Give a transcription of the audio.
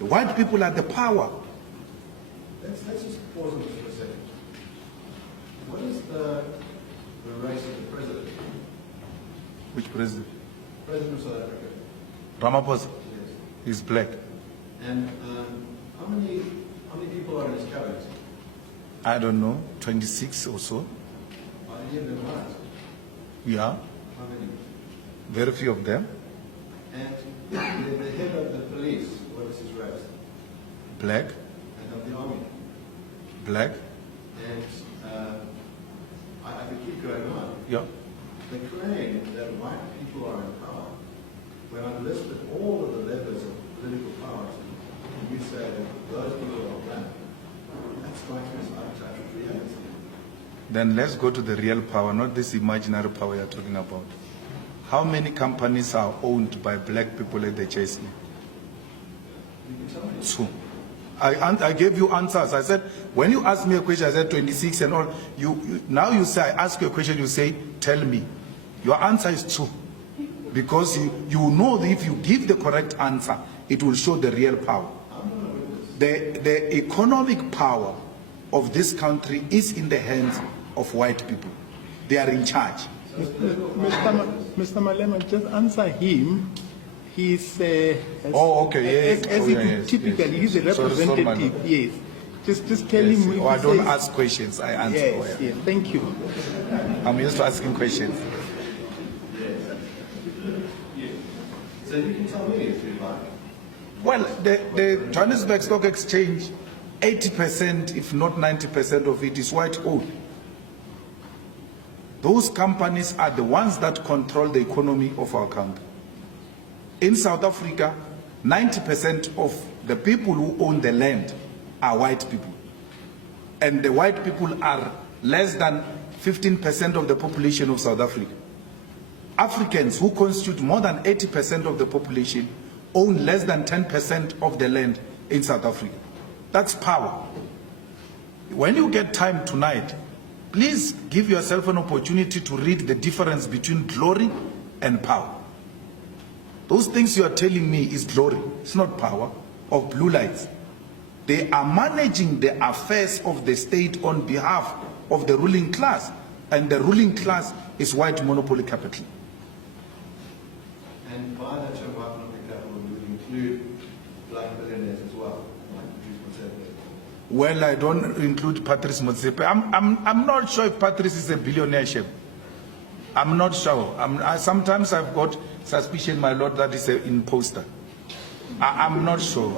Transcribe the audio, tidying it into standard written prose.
The white people are the power. Let's just pause on this for a second. What is the race of the president? Which president? President of South Africa. Ramaphosa. Yes. He's black. And how many people are in his cabinet? I don't know, 26 or so. Are any of them white? Yeah, How many? very few of them. And the head of the police, what is his race? Black, And of the army. black. And I could keep going on. Yeah. The claim that white people are in power, when I listed all of the levels of political power, you say that those people are black. That strikes me as out-of-touch reality. Then let's go to the real power, not this imaginary power you're talking about. How many companies are owned by black people at the Chesney? You can tell me. Two. I gave you answers. I said, when you ask me a question, I said 26 and all. Now you say, I ask you a question, you say, tell me. Your answer is true. Because you know that if you give the correct answer, it will show the real power. The economic power of this country is in the hands of white people. They are in charge. Mr. Malema, just answer him. He's okay, yes. As typically, he's a representative. Yes. Yes. Just tell him. Oh, I don't ask questions, I answer. Yes. Thank you. I'm used to asking questions. So you can tell me if you like. Well, the Johannesburg Stock Exchange, 80%, if not 90% of it is white-owned. Those companies are the ones that control the economy of our country. In South Africa, 90% of the people who own the land are white people. And the white people are less than 15% of the population of South Africa. Africans, who constitute more than 80% of the population, own less than 10% of the land in South Africa. That's power. When you get time tonight, please give yourself an opportunity to read the difference between glory and power. Those things you are telling me is glory. It's not power of blue lights. They are managing the affairs of the state on behalf of the ruling class. And the ruling class is white monopoly capital. And by that term, white monopoly capital would include black billionaires as well. Well, I don't include Patrice Motsepe. I'm not sure if Patrice is a billionaire chef. I'm not sure. Sometimes I've got suspicion, my lord, that is an imposter. I'm not sure.